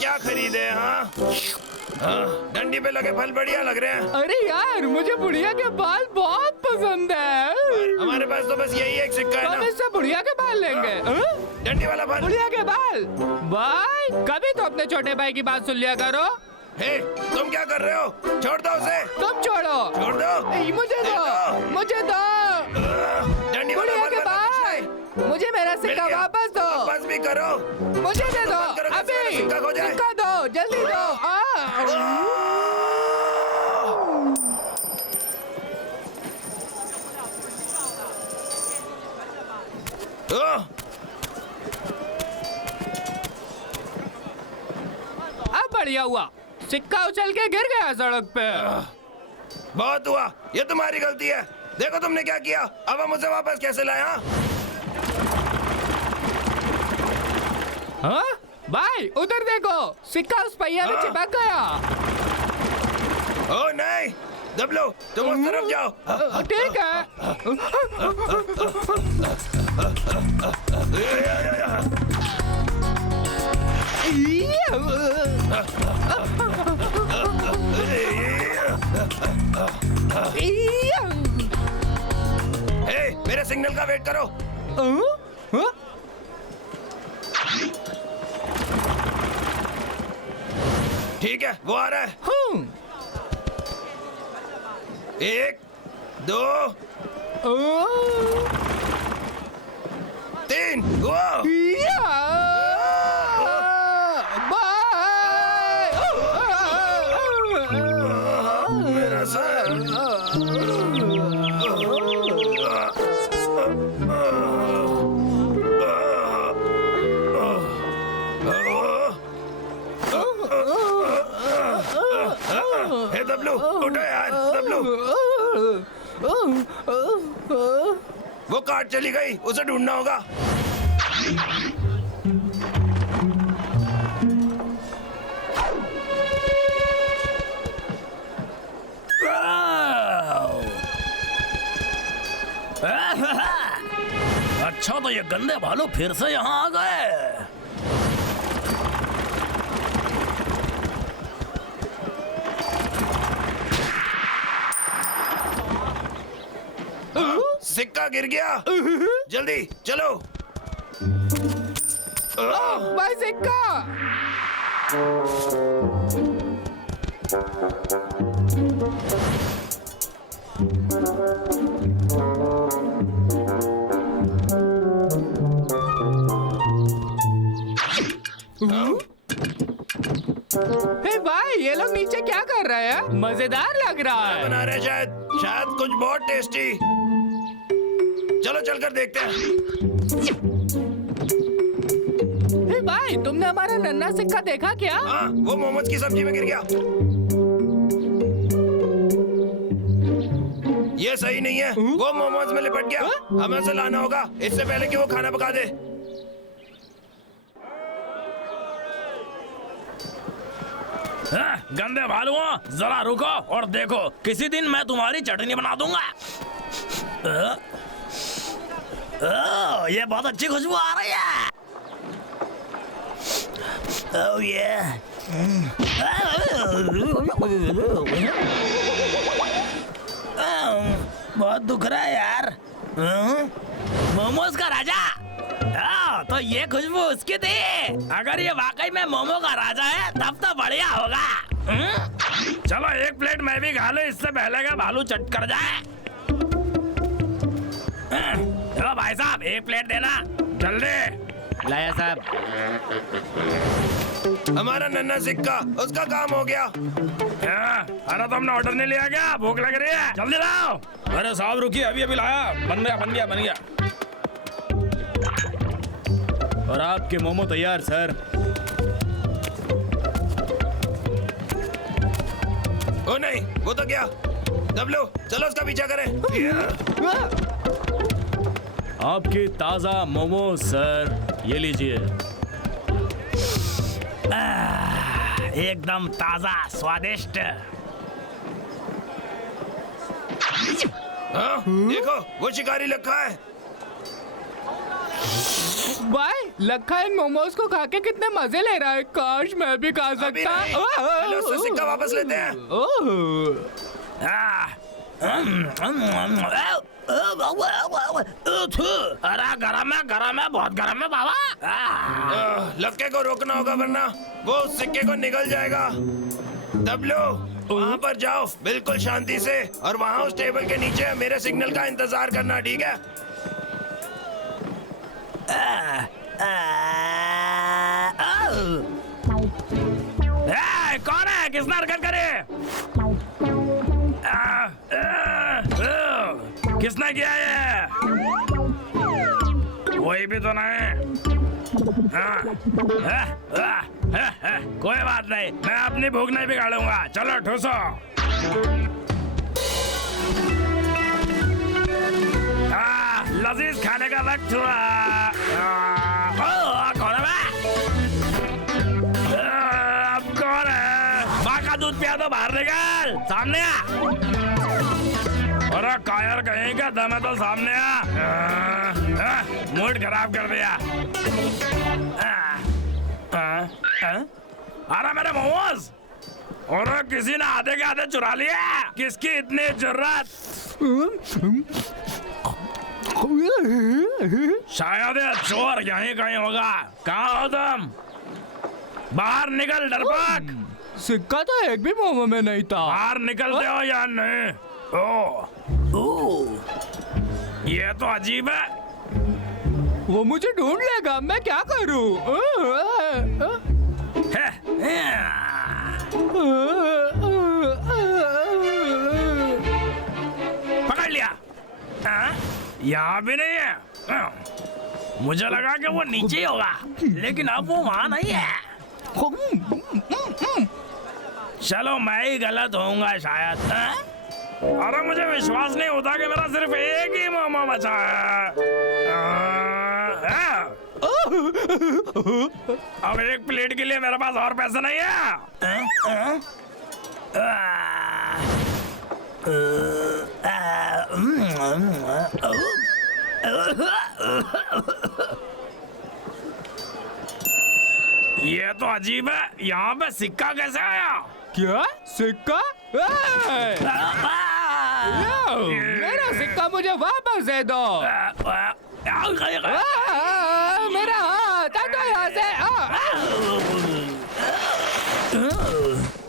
क्या खरीदे? हाँ, डंडी पे लगे फल बढ़िया लग रहे हैं। अरे यार, मुझे बुढ़िया के बाल बहुत पसंद है। हमारे पास तो बस यही एक सिक्का है हम ना। इससे बुढ़िया के बाल लेंगे। डंडी वाला फल। बुढ़िया के बाल। भाई, कभी तो अपने छोटे भाई की बात सुन लिया करो। हे, तुम क्या कर रहे हो? छोड़ दो उसे। तुम छोड़ो। छोड़ दो। मुझे दो, मुझे दो। डंडी वाला बुढ़िया फल के वरना कुछ बाल। नहीं। मुझे मेरा सिक्का गया। वापस दो। वापस भी करो। मुझे दे दो बंद करो, अभी। मेरा सिक्का खो जाए। सिक्का दो, जल्दी दो। अब बढ़िया हुआ, सिक्का उछल के गिर गया सड़क पे। बहुत हुआ, ये तुम्हारी गलती है। देखो तुमने क्या किया। अब हम उसे वापस कैसे लाए? हाँ भाई, उधर देखो, सिक्का उस पहिया में चिपक गया। ओह नहीं, दबलो, तुम उस तरफ जाओ। ठीक है। हे, मेरे सिग्नल का वेट करो। ठीक है, वो आ रहा है। 1 2 3 मेरा सर। हे दबलू, उठो यार, दबलू। वो कार चली गई, उसे ढूंढना होगा। अच्छा, तो ये गंदे भालू फिर से यहाँ आ गए। सिक्का गिर गया। जल्दी चलो। भाई, सिक्का। हे भाई, ये लोग नीचे क्या कर रहे हैं? मजेदार लग रहा है। बना रहे शायद कुछ बहुत टेस्टी। चलो चलकर देखते हैं। हे भाई, तुमने हमारा नन्हा सिक्का देखा क्या? हाँ, वो मोमोज की सब्जी में गिर गया। ये सही नहीं है। वो मोमोज में लिपट गया। हमें उसे लाना होगा इससे पहले कि वो खाना पका दे। गंदे भालुओं, जरा रुको और देखो, किसी दिन मैं तुम्हारी चटनी बना दूंगा। ये बहुत अच्छी खुशबू आ रही है। ओह ये बहुत दुख रहा है यार। मोमोज का राजा। तो ये खुशबू उसकी थी। अगर ये वाकई में मोमो का राजा है तब तो बढ़िया होगा। चलो एक प्लेट मैं भी खा लूं, इससे पहले का भालू चट कर जाए। चलो भाई साहब, एक प्लेट देना जल्दी। लाया साहब। हमारा नन्हा सिक्का, उसका काम हो गया। अरे तुमने ऑर्डर नहीं लिया क्या? भूख लग रही है, जल्दी लाओ। अरे साहब रुकिए, अभी अभी लाया। बन गया। और आपके मोमो तैयार सर। ओ नहीं, वो तो क्या? दबलो, चलो उसका पीछा करें। आपके ताजा मोमो सर, ये लीजिए। एकदम ताजा, स्वादिष्ट। हाँ, देखो वो शिकारी लखा है। भाई, लखा इन मोमोज को खा के कितने मजे ले रहा है। काश मैं भी खा अभी सकता। नहीं। पहले उससे सिक्का वापस लेते हैं। अरे गरम है बहुत गरम है बाबा। लक्के को रोकना होगा वरना वो उस सिक्के को निगल जाएगा। डब्लू वहाँ पर जाओ बिल्कुल शांति से और वहाँ उस टेबल के नीचे मेरे सिग्नल का इंतजार करना, ठीक है? कौन है? किसने हरकत करे? किसने किया ये? कोई भी तो नहीं। कोई बात नहीं, मैं अपनी भूख नहीं बिगाड़ूंगा। चलो ठूसो। लजीज खाने का वक्त हुआ। कौन है? अब कौन है? माँ का दूध पिया तो बाहर निकल, सामने आ। अरे कायर कहीं का दम है तो सामने आ। मूड खराब कर दिया। अरे मेरे मोमोज, और किसी ने आधे के आधे चुरा लिया। किसकी इतनी जरूरत? शायद ये चोर यहीं कहीं होगा। कहाँ हो तुम? बाहर निकल डरपोक। सिक्का तो एक भी मोमो में नहीं था। बाहर निकलते हो या नहीं? ये तो अजीब है। वो मुझे ढूंढ लेगा, मैं क्या करूं? पकड़ लिया। यहाँ भी नहीं है। मुझे लगा कि वो नीचे ही होगा, लेकिन अब वो वहाँ नहीं है। चलो मैं ही गलत होऊंगा शायद। अरे मुझे विश्वास नहीं होता कि मेरा सिर्फ एक ही मोमो बचा है। अब एक प्लेट के लिए मेरे पास और पैसे नहीं है। ये तो अजीब है, यहाँ पे सिक्का कैसे आया? क्या सिक्का? मेरा सिक्का मुझे वापस दे दो। मेरा हाथ हटो यहाँ से।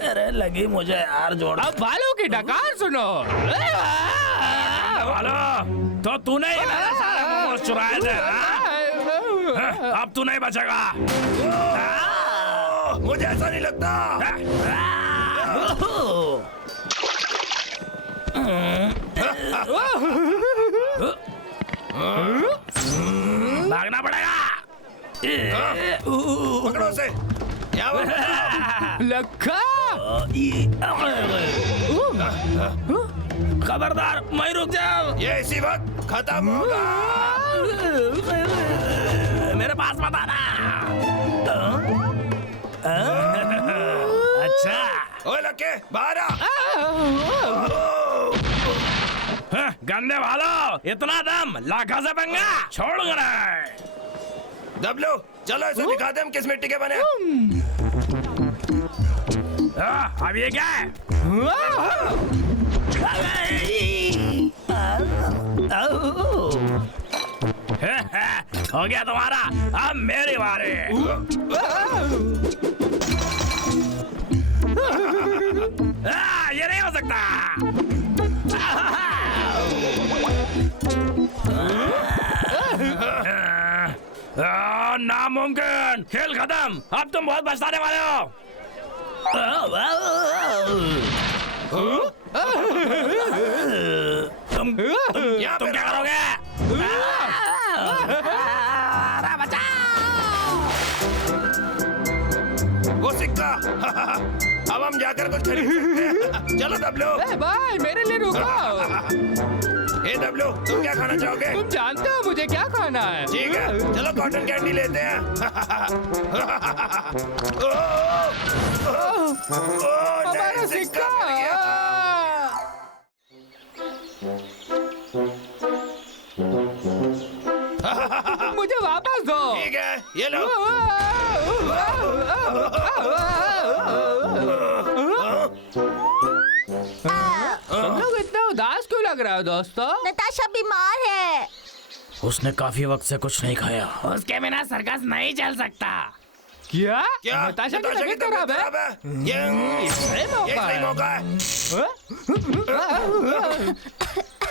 अरे लगी मुझे यार जोड़। अब बालों की डकार सुनो। हेलो, तो तूने ही मेरे सारे मोमोज चुराए थे। अब तू नहीं बचेगा। मुझे ऐसा नहीं लगता। भागना पड़ेगा। पकड़ो उसे। लखा, खबरदार, मैं रुक जाओ। ये इसी वक्त खत्म होगा। मेरे पास मत आना। अच्छा, ओए लक्के बाहर आ। गंदे वालों, इतना दम, लाखा से पंगा छोड़ूंगा नहीं। डब्लू चलो इसे दिखाते हम किस मिट्टी के बने। अब ये क्या है? हो गया तुम्हारा, अब मेरी बारी। ये नहीं हो सकता। नामुमकिन, खेल खत्म। अब तुम बहुत पछताने वाले हो। तुम क्या करोगे? वो सिक्का। अब हम जाकर कुछ खरीद सकते हैं। चलो डब्लू। भाई मेरे लिए रुको। ए डब्लू, तुम क्या खाना चाहोगे? तुम जानते हो मुझे क्या खाना है। ठीक है, चलो कॉटन कैंडी लेते हैं। हमारा सिक्का। मुझे वापस दो। ठीक है, ये लो। तुम लोग इतने उदास क्यों लग रहे हो दोस्तों? नताशा बीमार है। उसने काफी वक्त से कुछ नहीं खाया। उसके बिना सर्कस नहीं चल सकता। क्या? क्या नताशा की नताशा की तबीयत खराब है? ये सही मौका सही है। मौका है।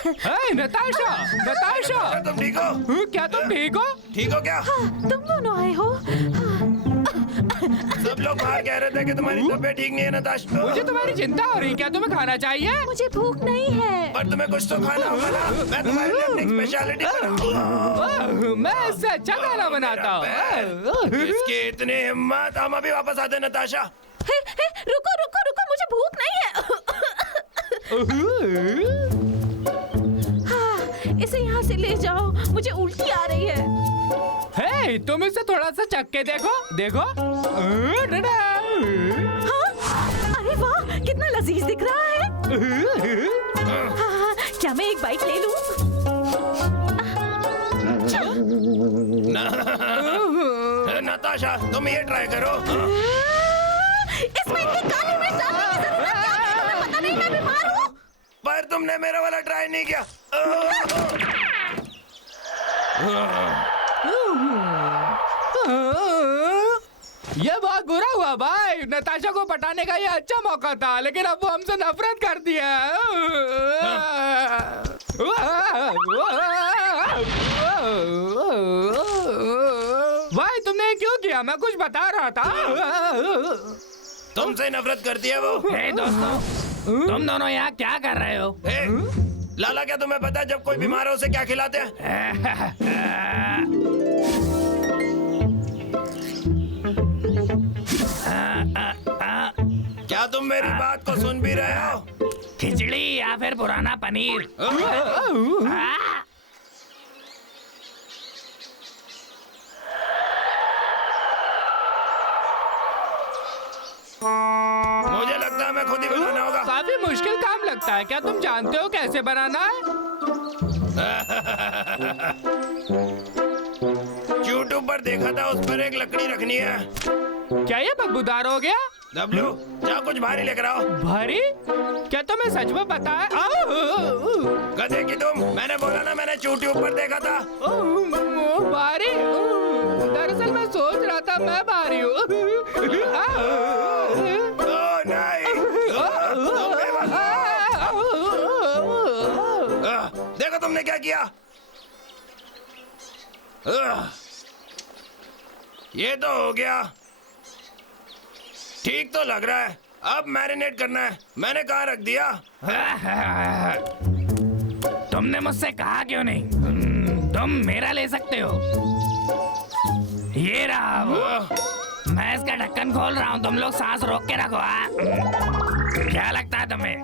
हे, नताशा, नताशा, तुम ठीक हो? क्या तुम ठीक हो? ठीक हो क्या? तुम दोनों आए हो? सब लोग बाहर कह रहे थे कि तुम्हारी तबीयत ठीक नहीं है नताशा। मुझे तुम्हारी चिंता हो रही। क्या तुम्हें खाना चाहिए? मुझे भूख नहीं है। पर तुम्हें कुछ तो खाना होगा ना। मैं तुम्हारे लिए अपनी स्पेशलिटी बनाऊंगा। मैं इससे अच्छा खाना बनाता हूँ। इसकी इतनी हिम्मत। हम अभी वापस आते हैं नताशा। रुको रुको रुको, मुझे भूख नहीं है। हाँ, इसे यहाँ से ले जाओ, मुझे उल्टी आ रही है। हे, तुम इसे थोड़ा सा चख के देखो, देखो। हाँ? अरे वाह, कितना लजीज दिख रहा है। हाँ, क्या मैं एक बाइट ले लूं? नताशा तुम ये ट्राई करो। इसमें इतनी काली मिर्च डालने की जरूरत क्या है? तुम्हें पता नहीं मैं बीमार हूँ। पर तुमने मेरा वाला ट्राई नहीं किया। ये बहुत बुरा हुआ भाई। नताशा को पटाने का ये अच्छा मौका था, लेकिन अब वो हमसे नफरत कर दिया। भाई तुमने ये क्यों किया? मैं कुछ बता रहा था। तुमसे नफरत करती है वो। हे दोस्तों, तुम दोनों यहाँ क्या कर रहे हो? हे, लाला क्या तुम्हें पता है जब कोई बीमार हो उसे क्या खिलाते हैं? क्या तुम मेरी बात को सुन भी रहे हो? खिचड़ी या फिर पुराना पनीर? हाँ? मुझे लगता है मैं खुद ही बनाना होगा। काफी मुश्किल काम लगता है। क्या तुम जानते हो कैसे बनाना है? यूट्यूब पर देखा था, उस पर एक लकड़ी रखनी है। क्या ये बदबूदार हो गया? डब्लू, जा कुछ भारी लेकर आओ। भारी? क्या तुम्हें सच में पता है? गधे की तुम। मैंने बोला ना, मैंने यूट्यूब पर देखा था। भारी? दरअसल मैं सोच रहा था मैं भारी हूँ। ओह नहीं। तुम बेवकूफ हो। देखो तुमने क्या किया। ये तो हो गया। ठीक तो लग रहा है। अब मैरिनेट करना है। मैंने कहाँ रख दिया? तुमने मुझसे कहा क्यों नहीं? तुम मेरा ले सकते हो। ये रहा वो। मैं इसका ढक्कन खोल रहा हूँ, तुम लोग सांस रोक के रखो। क्या लगता है तुम्हें?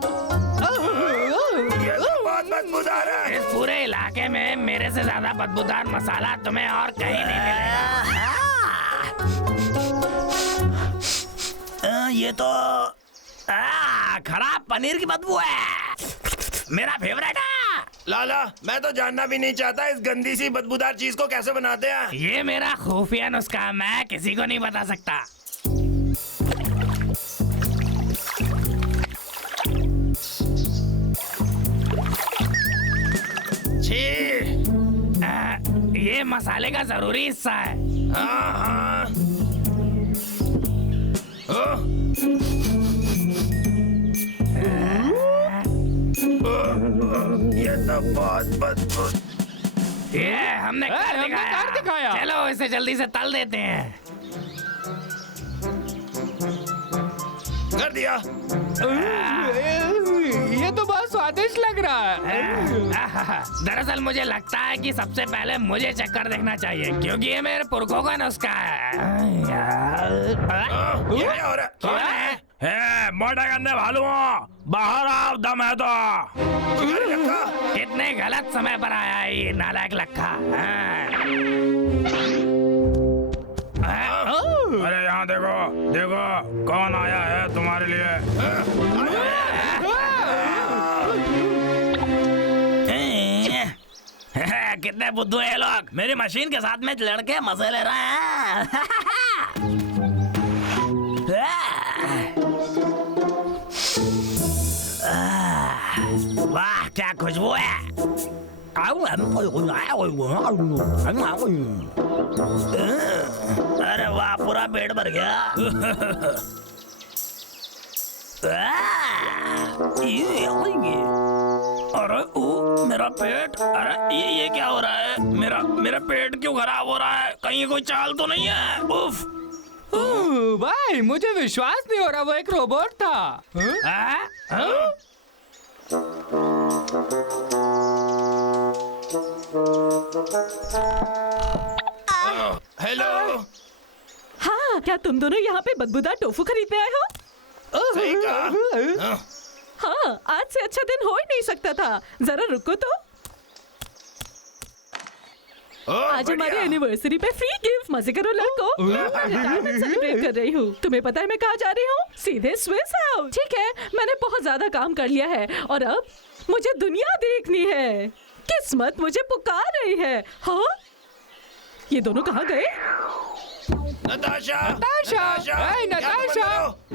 ये तो बहुत बदबूदार है। इस पूरे इलाके में मेरे से ज्यादा बदबूदार मसाला तुम्हें और कहीं नहीं मिलेगा। ये तो खराब पनीर की बदबू है। मेरा फेवरेट है। लाला, मैं तो जानना भी नहीं चाहता इस गंदी सी बदबूदार चीज को कैसे बनाते हैं। ये मेरा खुफिया नुस्खा, मैं किसी को नहीं बता सकता। छी। ये मसाले का जरूरी हिस्सा है। हाँ हाँ। ओह, ये तो बहुत बदबू। ये हमने कर हमने कर दिखाया। चलो इसे जल्दी से तल देते हैं। कर दिया। ये तो बहुत स्वादिष्ट लग रहा है। दरअसल मुझे लगता है कि सबसे पहले मुझे चक्कर देखना चाहिए, क्योंकि ये मेरे पुरखों का नुस्खा है। ये क्या हो रहा है? कौन है? मोटे गंदे भालू बाहर आओ, दम है तो। शिकारी लक्का। कितने गलत समय पर आया है ये नालायक लक्का। अरे यहाँ देखो, देखो कौन आया है तुम्हारे लिए। कितने बुद्धू हैं ये लोग। मेरी मशीन के साथ में लड़के मजे ले रहे हैं। वाह क्या खुशबू है। अरे वाह पूरा पेट भर गया। अरे मेरा पेट, अरे ये क्या हो रहा है। मेरा पेट क्यों खराब हो रहा है। कहीं कोई चाल तो नहीं है। उफ भाई मुझे विश्वास नहीं हो रहा वो एक रोबोट था। हेलो। हाँ, क्या तुम दोनों यहाँ पे बदबूदार टोफू खरीदने आए हो? सही कहा। हाँ, आज से अच्छा दिन हो ही नहीं सकता था। जरा रुको तो। आज हमारी एनिवर्सरी पे फ्री गिफ्ट। मजे करो लड़को। रिटायरमेंट सेलिब्रेट कर रही हूँ। तुम्हें पता है मैं कहाँ जा रही हूँ? सीधे स्विस हाउस। ठीक है, मैंने बहुत ज्यादा काम कर लिया है और अब मुझे दुनिया देखनी है। किस्मत मुझे पुकार रही है। हाँ, ये दोनों कहाँ गए? नताशा, नताशा,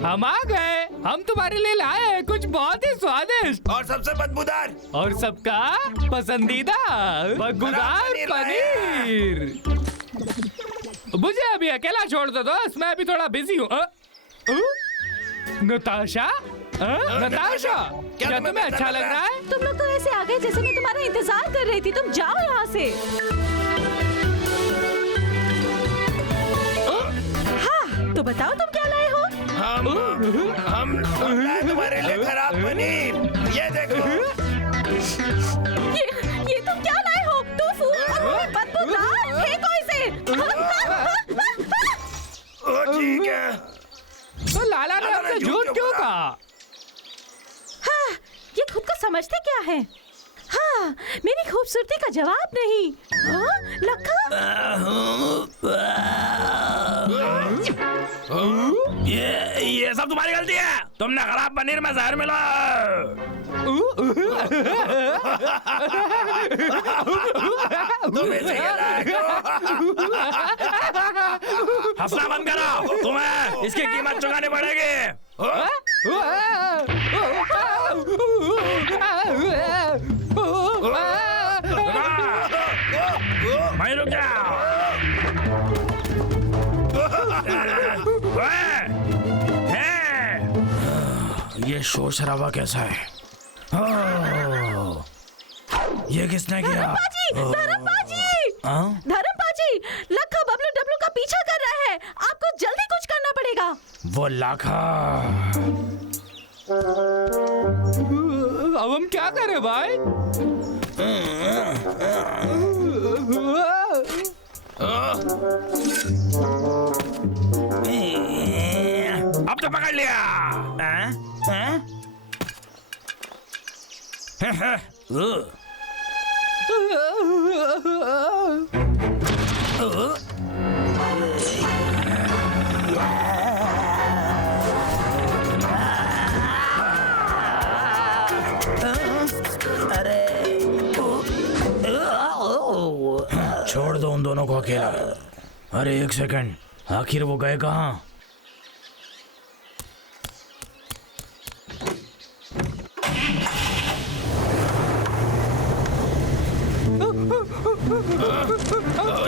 हम आ गए। हम तुम्हारे लिए लाए हैं कुछ बहुत ही स्वादिष्ट और सबसे बदबूदार और सबका पसंदीदा बदबूदार पनीर। मुझे अभी अकेला छोड़ दो दोस्त, मैं अभी थोड़ा बिजी हूँ। नताशा, नताशा, क्या तुम्हें अच्छा लग रहा है? तुम लोग तो ऐसे आ गए जैसे मैं तुम्हारा इंतजार कर रही थी। तुम जाओ यहाँ से। हाँ, तो बताओ तुम क्या लाए हो? हम लाए तुम्हारे लिए खराब पनीर। ये देखो। ये तुम क्या लाए हो? टोफू और वो भी बदबूदार। फेंको इसे। ठीक है। तो लाला ने हमसे झूठ क्यों कहा? हाँ, ये खुद को समझते क्या है? हाँ, मेरी खूबसूरती का जवाब नहीं। हाँ, लखा? ये सब तुम्हारी गलती है। तुमने खराब पनीर में जहर मिला। तुम इसे हंसना बंद करो। तुम्हें इसकी कीमत चुकानी पड़ेगी। वहीं रुक जाओ। ये शोर शराबा कैसा है? ये किसने किया? धर्मपाजी, लखा बबलू डब्लू का पीछा कर रहा है। आपको जल्दी कुछ करना पड़ेगा। वो लाखा। अब हम क्या करें भाई? अब तो पकड़ लिया। छोड़ दो उन दोनों को अकेला। अरे एक सेकंड, आखिर वो गए कहाँ?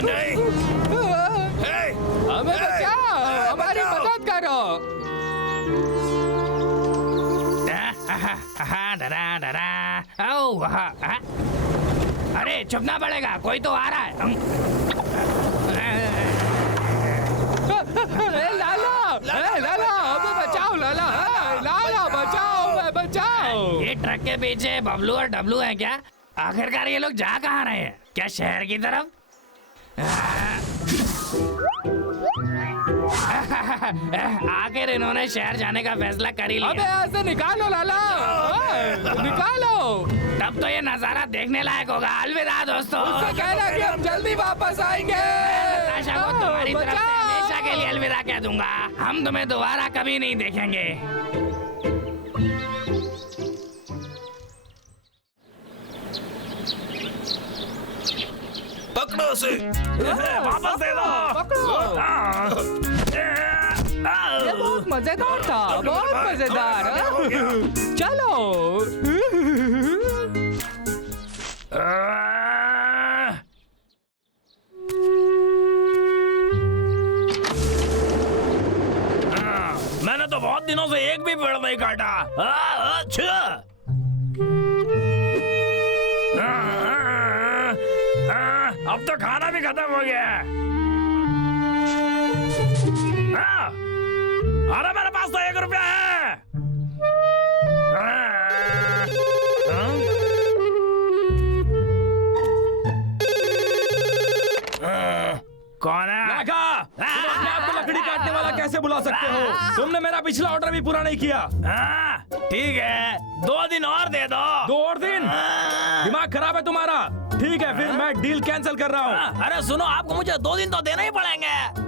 नहीं। हमें बचाओ, हमारी मदद करो। अरे चुपना पड़ेगा, कोई तो आ रहा है। लाला, हमें बचाओ लाला। लाला बचाओ, बचाओ। ये ट्रक के पीछे बबलू और डब्लू है क्या? आखिरकार ये लोग जा कहाँ रहे हैं? क्या शहर की तरफ? आखिर इन्होंने शहर जाने का फैसला कर ही लिया। अबे यहाँ से निकालो लाला, निकालो। तब तो ये नजारा देखने लायक होगा। अलविदा दोस्तों। उससे कहना कि हम जल्दी वापस आएंगे। नताशा को तुम्हारी तरफ से हमेशा के लिए अलविदा कह दूंगा। हम तुम्हें दोबारा कभी नहीं देखेंगे। पकड़ो उसे। वापस दे दो। पकड़ो। ये बहुत मजेदार था, बहुत मजेदार। चलो। मैंने तो बहुत दिनों से एक भी पेड़ नहीं काटा। अच्छा। अब तो खाना भी खत्म हो गया है। अरे मेरे पास तो 1 रुपया है। कौन है? लाखा, तुम अपने आप को लकड़ी काटने वाला कैसे बुला सकते हो? तुमने मेरा पिछला ऑर्डर भी पूरा नहीं किया। ठीक है, 2 दिन और दे दो। 2 और दिन? दिमाग खराब है तुम्हारा। ठीक है, फिर मैं डील कैंसिल कर रहा हूँ। अरे सुनो, आपको मुझे 2 दिन तो देने ही पड़ेंगे।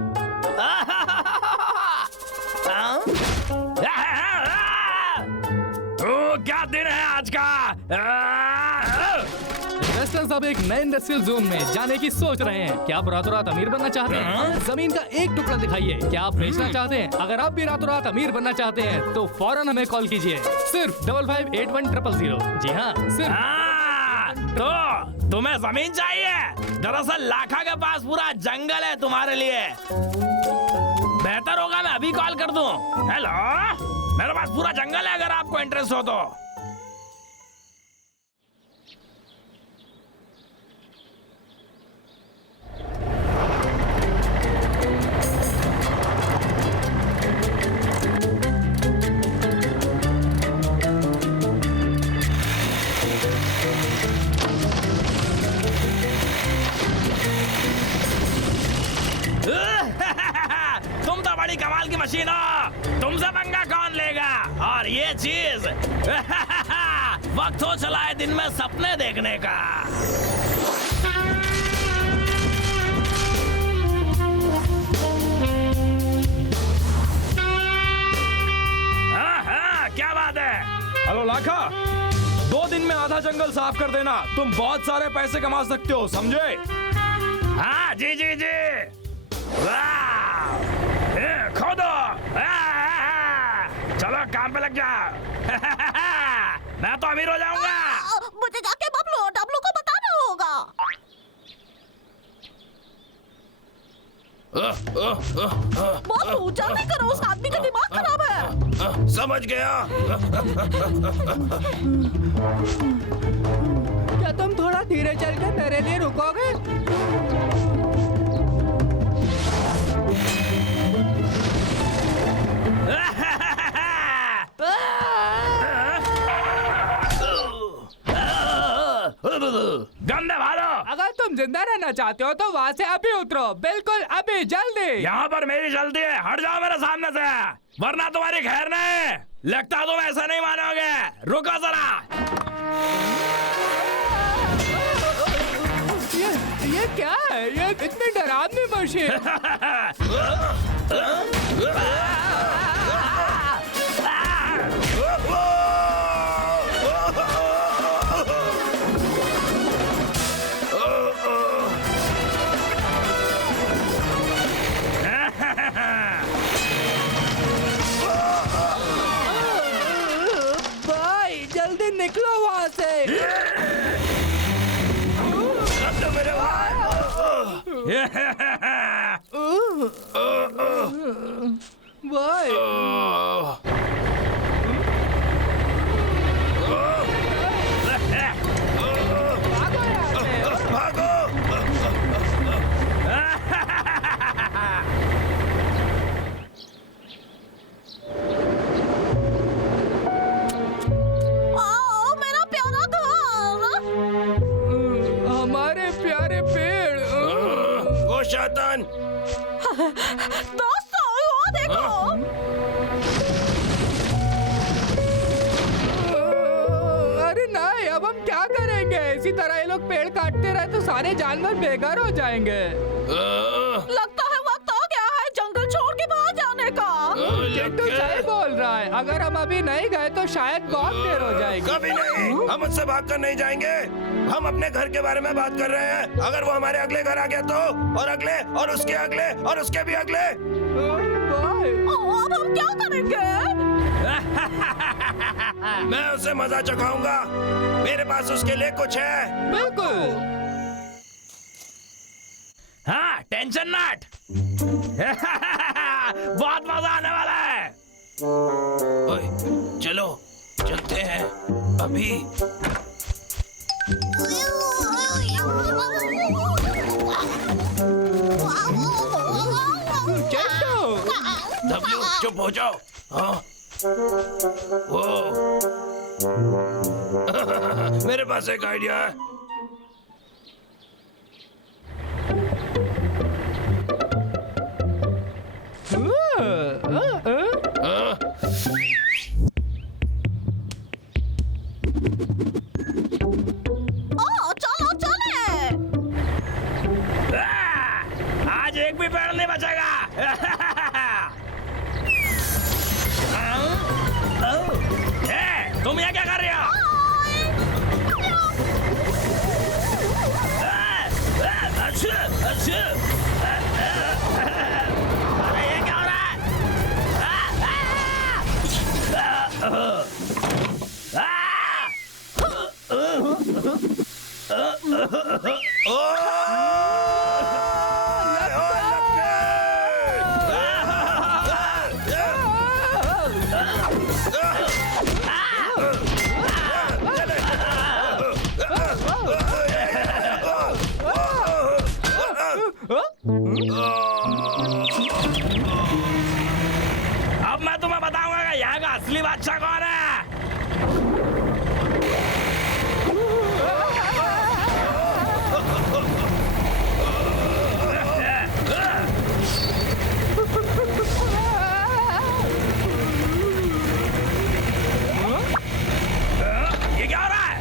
क्या दिन है आज का? इन्वेस्टर्स अब एक नए इंडस्ट्रियल जोन में जाने की सोच रहे हैं। क्या आप रातों रात अमीर बनना चाहते हैं? जमीन का एक टुकड़ा दिखाइए। क्या आप बेचना चाहते हैं? अगर आप भी रातों रात अमीर बनना चाहते हैं तो फौरन हमें कॉल कीजिए, सिर्फ 558100। जी हाँ, सिर्फ। तो तुम्हें जमीन चाहिए? दरअसल लाखा के पास पूरा जंगल है तुम्हारे लिए। बेहतर होगा मैं अभी कॉल कर दूं। हेलो, मेरे पास पूरा जंगल है अगर आपको इंटरेस्ट हो तो। तुम तो बड़ी कमाल की मशीन हो। तुमसे पंगा कौन लेगा? और ये चीज वक्त हो चला है दिन में सपने देखने का। हाँ, क्या बात है? हेलो लाखा, 2 दिन में आधा जंगल साफ कर देना। तुम बहुत सारे पैसे कमा सकते हो, समझे? हाँ जी जी जी। खोदो। चलो काम पे लग जाओ। मैं तो अमीर हो जाऊंगा। मुझे जाके डब्लू को बताना होगा। बहुत जल्दी करो, उस आदमी का दिमाग खराब है। समझ गया। क्या तुम थोड़ा धीरे चल के मेरे लिए रुकोगे? गंदे भालो। अगर तुम जिंदा रहना चाहते हो तो वहाँ से अभी उतरो, बिल्कुल अभी, जल्दी। यहाँ पर मेरी जल्दी है, हट जाओ मेरे सामने से, वरना तुम्हारी खैर नहीं। लगता तुम ऐसा नहीं मानोगे। रुको जरा। ये क्या है? ये इतनी डरावनी मशीन। भाई जल्दी निकलो वहाँ से। मेरे भाई। भाई भागो। मेरा प्यारा घर। हमारे प्यारे पेड़। वो शैतान। दोस्तों, वो देखो। अरे नहीं, अब हम क्या करेंगे? इसी तरह ये लोग पेड़ काटते रहे तो सारे जानवर बेघर हो जाएंगे। लगता है वक्त हो गया है जंगल छोड़ के बाहर जाने का। चिंटू सही बोल रहा है। अगर हम अभी नहीं गए तो तो शायद बहुत देर हो जाएगी। कभी नहीं, हम उससे भागकर नहीं जाएंगे। हम अपने घर के बारे में बात कर रहे हैं। अगर वो हमारे अगले घर आ गया तो, और अगले, और उसके अगले, और उसके भी अगले। अब हम क्या करेंगे? मैं उसे मजा चखाऊंगा। मेरे पास उसके लिए कुछ है। बिल्कुल। हाँ, टेंशन नॉट। बहुत मजा आने वाला है। ओए, चलो चलते हैं अभी। डब्ल्यू, चुप हो जाओ। हाँ, वो मेरे पास एक आइडिया है। हाँ? चलो चले। आज एक भी पेड़ नहीं बचेगा। तुम यहाँ क्या कर रहे हो? अच्छा, अच्छा। अरे ये क्या हो रहा है? अब मैं तुम्हें बताऊंगा कि यहाँ का असली बादशाह कौन है। ये क्या हो रहा है?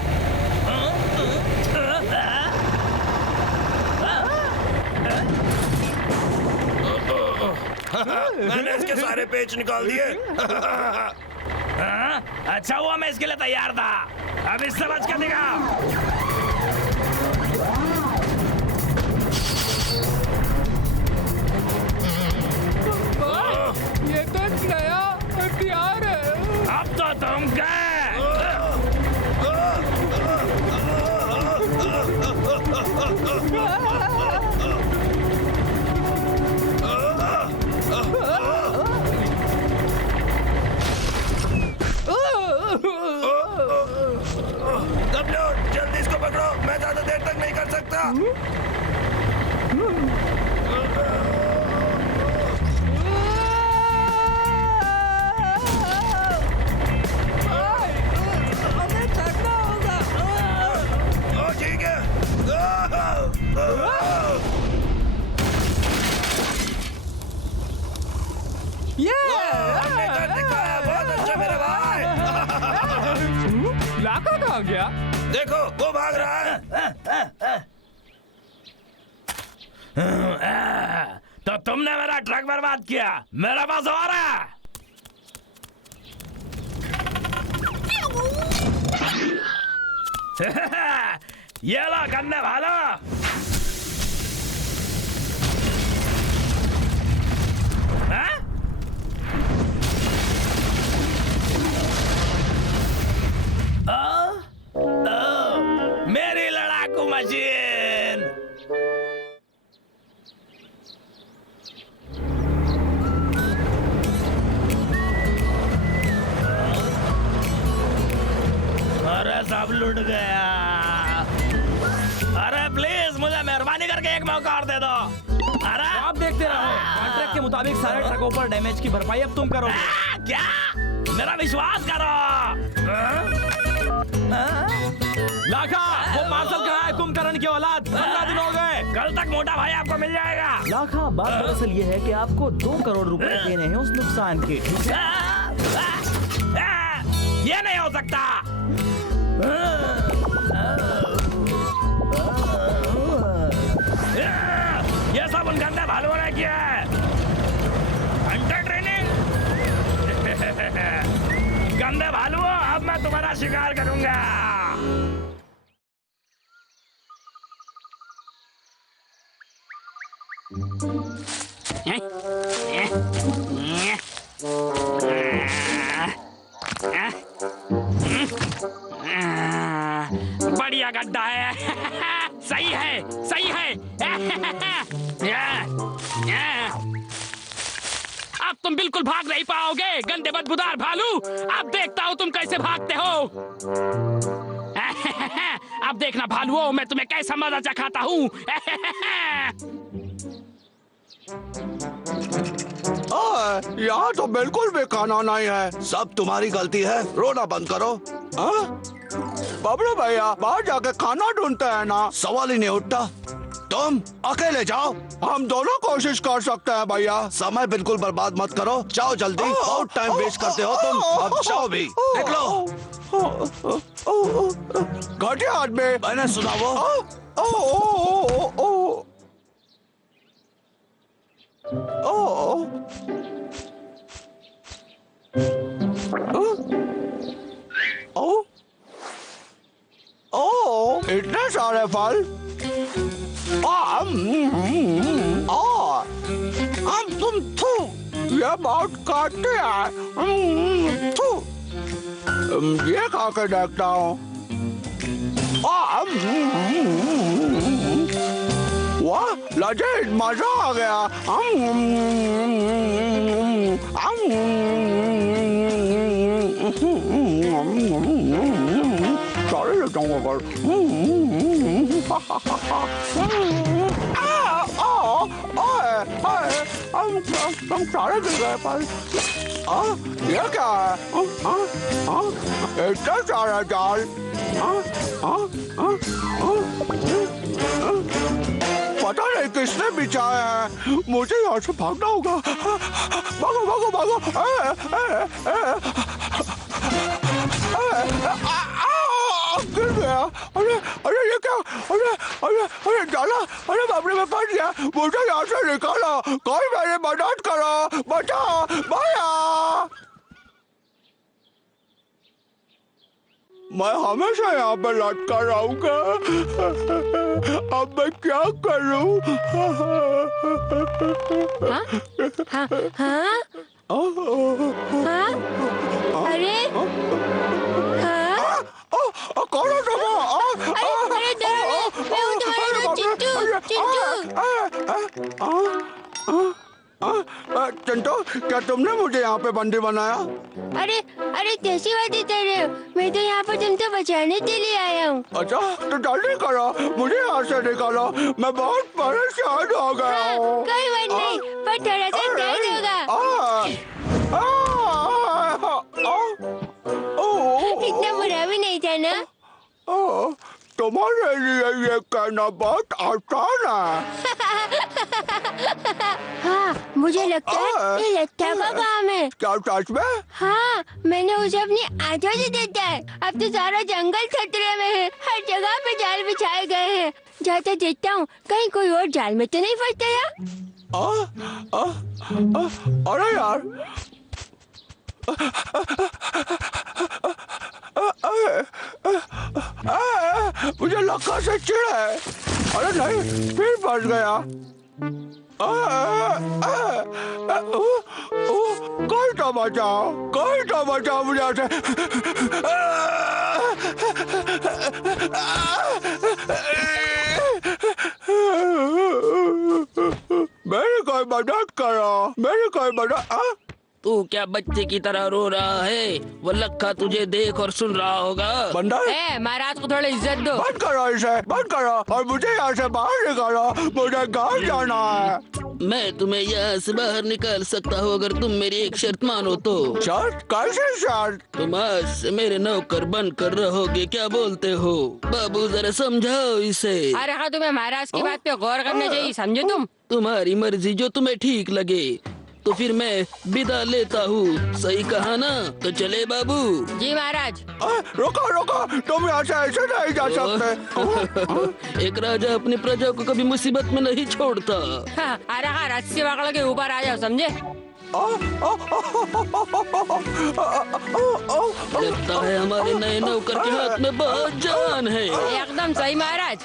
मैंने इसके सारे पेच निकाल दिए। अच्छा हुआ मैं इसके लिए तैयार था। अब इससे बच के दिखाओ। ये तो नया हथियार है। अब तो तुम गए। डब्ल्यू, जल्दी इसको पकड़ो। मैं ज्यादा देर तक नहीं कर सकता। हमें करना होगा। ओ ठीक है। ये हमने कर दिखाया। बहुत अच्छा मेरे भाई। लाका कहाँ गया? देखो, वो भाग रहा है। तो तुमने मेरा ट्रक बर्बाद किया। मेरे पास और है। ये लो गन्ने वालो। हाँ? मेरी लड़ाकू मशीन। अरे सब लुट गया। अरे प्लीज मुझे मेहरबानी करके एक मौका और दे दो। अरे आप देखते रहो। कॉन्ट्रैक्ट के मुताबिक सारे ट्रकों पर डैमेज की भरपाई अब तुम करोगे। क्या? मेरा विश्वास करो। लाखा, वो मार्शल कहाँ है? कुंभकर्ण की औलाद। 15 दिन हो गए। कल तक मोटा भाई आपको मिल जाएगा। लाखा, बात दरअसल ये है कि आपको 2 करोड़ रुपए देने हैं उस नुकसान के। ठीक है? ये नहीं हो सकता। ये सब उन गंदे भालुओं ने किया है। Hunter training. गंदे भालुओं, बढ़िया गड्ढा है। सही है, सही है। अब तुम बिल्कुल भाग नहीं पाओगे गंदे बदबूदार भालू। अब देखता हूँ तुम कैसे भागते हो। अब देखना भालुओं, मैं तुम्हें कैसा मजा चखाता हूँ। यहाँ तो बिल्कुल भी खाना नहीं है। सब तुम्हारी गलती है। रोना बंद करो। बबलू भैया बाहर जाके खाना ढूंढते हैं ना। सवाल ही नहीं उठता। तुम अकेले जाओ, हम दोनों कोशिश कर सकते हैं भैया। समय बिल्कुल बर्बाद मत करो, जाओ जल्दी। बहुत टाइम वेस्ट करते हो तुम। अब जाओ भी, निकलो। घटिया आदमी। मैंने सुना वो। इतने सारे फल। तुम थू, ये बहुत काटे हैं। थू, ये खा के देखता हूँ। वाह लजीज, मजा आ गया। सारे ले जाऊंगा घर। हम सारे गिर गए पर। ये क्या है? इतना सारा जाल। पता नहीं किसने बिछाया है। मुझे यहाँ से भागना होगा। भागो भागो भागो। गिर गया। अरे अरे ये क्या? अरे अरे अरे डाला। अरे बापरे, मैं फंस गया। मुझे यहाँ से निकालो, कोई मेरी मदद करो, बचाओ भैया। मैं हमेशा यहाँ पे लटका रहूंगा। अब मैं क्या करूं? हाँ? अरे कौन है तुम? मैं हूँ तुम्हारा चिंटू। चिंटू, क्या तुमने मुझे यहाँ पे बंदी बनाया? अरे अरे कैसी बातें कर रहे हो? मैं तो यहाँ पर तुमको बचाने के लिए आया हूँ। अच्छा तो जल्दी करो, मुझे यहाँ से निकालो। मैं बहुत परेशान हो गया हूँ। कोई बात नहीं, पर थोड़ा सा दर्द होगा। इतना बुरा भी नहीं था ना। तुम्हारे लिए ये कहना बहुत आसान है। हाँ, मुझे लगता है ये लट्ठा का काम है। क्या सच में? हाँ, मैंने उसे अपनी आंखों से देखा है। अब तो सारा जंगल खतरे में है। हर जगह पे जाल बिछाए गए हैं। जाते देखता हूँ कहीं कोई और जाल में तो नहीं फंस गया। अरे यार, मुझे लक्का से चिढ़ है। अरे नहीं, फिर फंस गया। कोई तो बचाओ, कोई तो बचाओ मुझे से। मेरी कोई मदद करो, मेरी कोई मदद। तू क्या बच्चे की तरह रो रहा है? वो लक्का तुझे देख और सुन रहा होगा। बंदा महाराज को थोड़ी इज्जत दो। बंद करो इसे, बंद करो और मुझे यहाँ से बाहर निकालो। मुझे घर जाना है। मैं तुम्हें यहाँ से बाहर निकाल सकता हूँ अगर तुम मेरी एक शर्त मानो तो। शर्त? कैसे शर्त? तुम आज से मेरे नौकर बन कर रहोगे, क्या बोलते हो? बाबू जरा समझाओ इसे। अरे हाँ, तुम्हें महाराज की बात पे गौर करना चाहिए, समझे तुम? तुम्हारी मर्जी, जो तुम्हें ठीक लगे। तो फिर मैं विदा लेता हूँ, सही कहा ना? तो चले बाबू। जी महाराज। रुको रुको, तुम यहाँ से ऐसे नहीं जा सकते। एक राजा अपनी प्रजा को कभी मुसीबत में नहीं छोड़ता। अरे हाँ, रस्सी पकड़ के ऊपर आ जाओ, समझे? लगता है हमारे नए नौकर के हाथ में बहुत जान है। एकदम सही महाराज।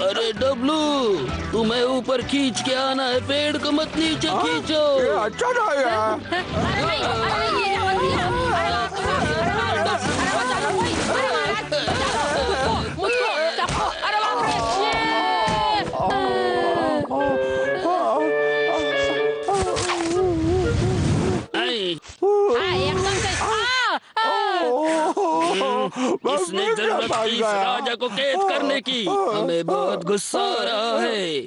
अरे डब्लू, तुम्हें ऊपर खींच के आना है, पेड़ को मत नीचे खींचो। अच्छा नहीं है। इसने जरूरत की इस राजा को कैद करने की। हमें बहुत गुस्सा आ रहा है।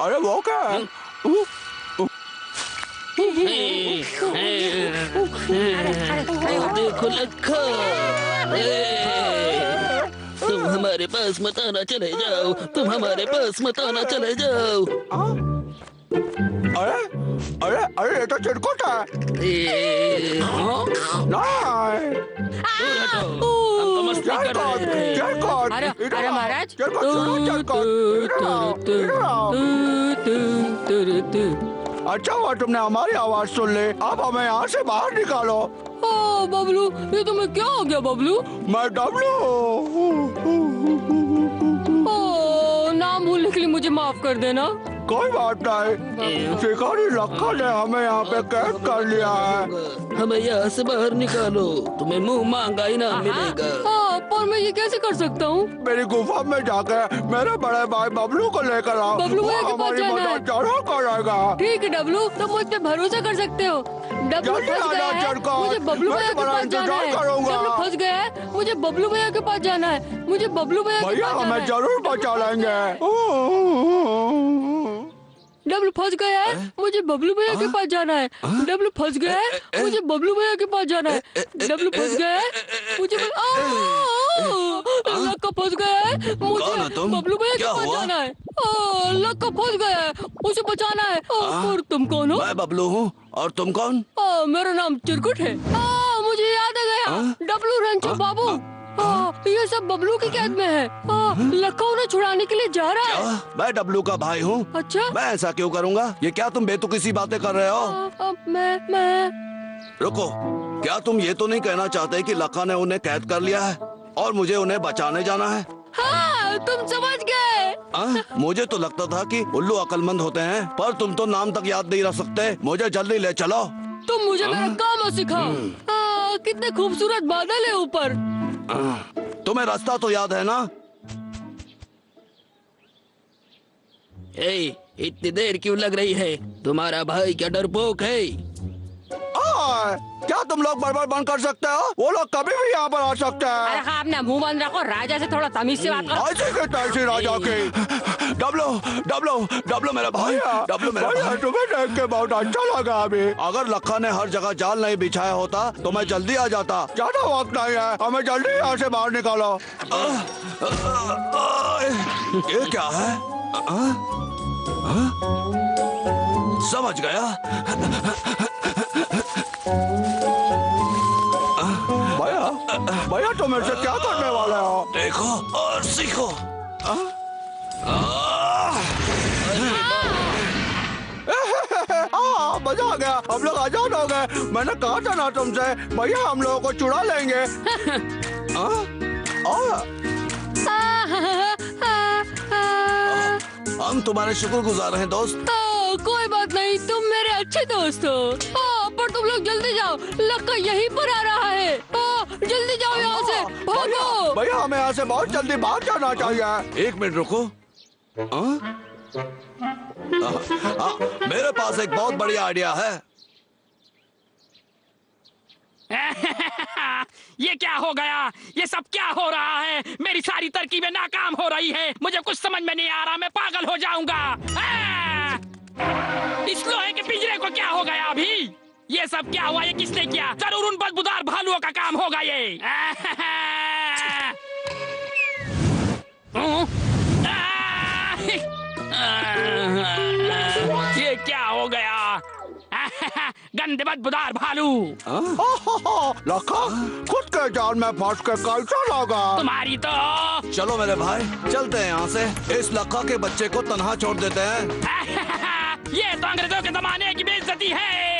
अरे वो क्या है? देखो लखा, तुम हमारे पास मत आना, चले जाओ। तुम हमारे पास मत आना, चले जाओ। अरे अरे अरे ये तो चिरकुट है। नहीं, दूर हटो, हम तो मस्ती कर रहे थे। चिरकुट। अरे अरे महाराज, अच्छा हुआ तुमने हमारी आवाज सुन ली। अब हमें यहाँ से बाहर निकालो। बबलू, ये तुम्हें क्या हो गया बबलू? मैं डब्लू। नाम भूलने के लिए मुझे माफ कर देना। कोई बात नहीं, शिकारी लक्का ने हमें यहाँ पे कैद कर लिया है। हमें यहाँ से बाहर निकालो, तुम्हें मुंह मांगा इनाम मिलेगा। पर मैं ये कैसे कर सकता हूँ? मेरी गुफा में जाकर मेरे बड़े भाई बबलू को लेकर आओ। बबलू भैया के पास हमारी जाना है। मदद जरूर करेगा। ठीक है डब्लू, तुम मुझ पे भरोसा कर सकते हो। डब्लू जल्दी फंस आना, गया है, चरकोट। मुझे बबलू मैं भैया के तुम्हारा पास जाना है। इंतजार करूंगा। डब्लू फंस गया है, मुझे बबलू भैया के पास जाना है। मुझे बबलू भैया के भैया पास जाना हमें है। जरूर बचा लेंगे। डब्लू फंस गया है, मुझे बबलू भैया के पास जाना है। डब्लू फंस गया है, मुझे बबलू भैया के पास जाना है। डब्लू फंस गया है, मुझे लक्का फंस गया है, कौन हो मुझे तुम? बबलू भैया के क्या पास हुआ? जाना है। लक्का फंस गया है, उसे बचाना है। और तुम कौन हो? मैं बबलू हूँ और तुम कौन? मेरा नाम चिरकुट है। मुझे याद आ गया, डब्लू रंचो बाबू। ये सब बबलू की कैद में है। लक्का उन्हें छुड़ाने के लिए जा रहा है। मैं डब्लू का भाई हूँ। अच्छा, मैं ऐसा क्यों करूँगा? ये क्या तुम बेतुकी बातें कर रहे हो? मैं रुको, क्या तुम ये तो नहीं कहना चाहते कि लक्का ने उन्हें कैद कर लिया है और मुझे उन्हें बचाने जाना है? हाँ, तुम समझ गए। मुझे तो लगता था कि उल्लू अकलमंद होते हैं, पर तुम तो नाम तक याद नहीं रख सकते। मुझे जल्दी ले चलो। तुम मुझे मेरा काम मत सिखाओ। कितने खूबसूरत बादल है ऊपर। तुम्हें रास्ता तो याद है ना? इतनी देर क्यों लग रही है? तुम्हारा भाई क्या डरपोक है? क्या तुम लोग बड़बड़ बंद कर सकते हो? वो लोग कभी भी यहाँ पर आ सकते अरे हैं। हाँ, अपना मुंह बंद रखो। राजा से थोड़ा तमीज से बात करो। ऐसे के तैसी राजा की। डब्लू डब्लू डब्लू मेरा भाई, डब्लू मेरा भाई। तुम्हें देख के बहुत अच्छा लगा। अभी अगर लक्का ने हर जगह जाल नहीं बिछाया होता तो मैं जल्दी आ जाता। ज्यादा वक्त नहीं है, हमें जल्दी यहाँ से बाहर निकालो। ये क्या है? समझ गया। भैया भैया तुम ऐसे क्या करने वाले हो? देखो और सीखो। मजा आ गया, हम लोग आजाद हो गए। मैंने कहा था ना तुमसे, भैया हम लोगों को चुरा लेंगे। हम तुम्हारे शुक्रगुजार हैं दोस्त। कोई बात नहीं, तुम मेरे अच्छे दोस्त हो। पर तुम लोग जल्दी जाओ, लक्का यहीं पर आ रहा है। जल्दी जाओ यहाँ से, भागो। भैया हमें यहाँ से बहुत जल्दी भाग जाना चाहिए। एक मिनट रुको। मेरे पास एक बहुत बढ़िया आइडिया है। ये क्या हो गया? ये सब क्या हो रहा है? मेरी सारी तरकीबें नाकाम हो रही है। मुझे कुछ समझ में नहीं आ रहा, मैं पागल हो जाऊंगा। इस लोहे के पिंजरे को क्या हो गया अभी? ये सब क्या हुआ? ये किसने किया? जरूर उन बदबूदार भालुओं का काम होगा ये। ये क्या हो गया? गंदे बदबूदार भालू। लखा खुद के जाल में फंस के कैसा लगा? तुम्हारी तो चलो मेरे भाई चलते हैं यहाँ से, इस लखा के बच्चे को तन्हा छोड़ देते हैं। ये तो अंग्रेजों के जमाने की बेइज्जती है।